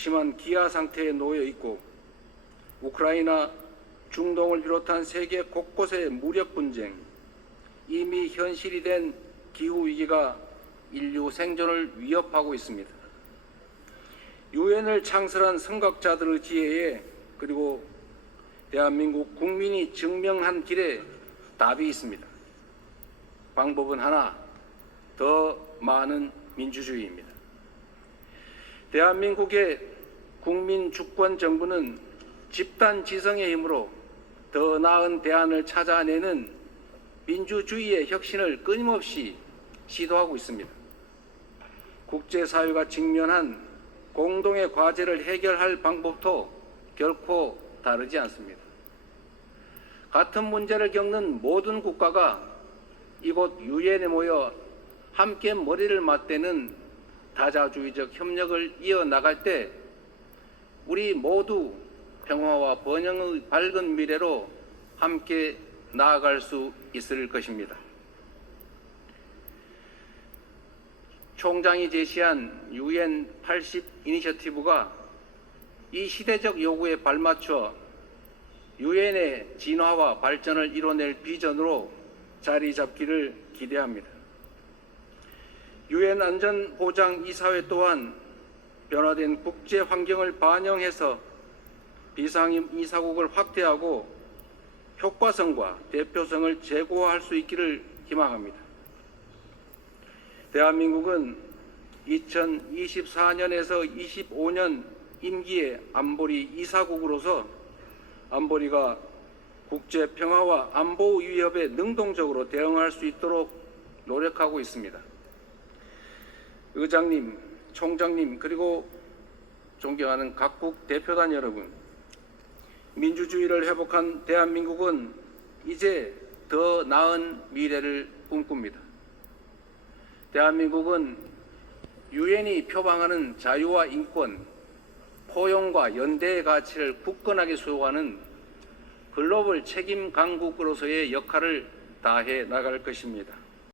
극심한 기아 상태에 놓여 있고 우크라이나, 중동을 비롯한 세계 곳곳의 무력 분쟁, 이미 현실이 된 기후 위기가 인류 생존을 위협하고 있습니다. 유엔을 창설한 선각자들의 지혜에 그리고 대한민국 국민이 증명한 길에 답이 있습니다. 방법은 하나, 더 많은 민주주의입니다. 대한민국의 국민 주권 정부는 집단 지성의 힘으로 더 나은 대안을 찾아내는 민주주의의 혁신을 끊임없이 시도하고 있습니다. 국제사회가 직면한 공동의 과제를 해결할 방법도 결코 다르지 않습니다. 같은 문제를 겪는 모든 국가가 이곳 유엔에 모여 함께 머리를 맞대는 다자주의적 협력을 이어나갈 때 우리 모두 평화와 번영의 밝은 미래로 함께 나아갈 수 있을 것입니다. 총장이 제시한 유엔 80 이니셔티브가 이 시대적 요구에 발맞춰 유엔의 진화와 발전을 이뤄낼 비전으로 자리 잡기를 기대합니다. 유엔 안전보장 이사회 또한 변화된 국제 환경을 반영해서 비상임 이사국을 확대하고 효과성과 대표성을 제고할 수 있기를 희망합니다. 대한민국은 2024년에서 25년 임기의 안보리 이사국으로서 안보리가 국제 평화와 안보 위협에 능동적으로 대응할 수 있도록 노력하고 있습니다. 의장님, 총장님, 그리고 존경하는 각국 대표단 여러분, 민주주의를 회복한 대한민국은 이제 더 나은 미래를 꿈꿉니다. 대한민국은 유엔이 표방하는 자유와 인권, 포용과 연대의 가치를 굳건하게 수호하는 글로벌 책임 강국으로서의 역할을 다해 나갈 것입니다.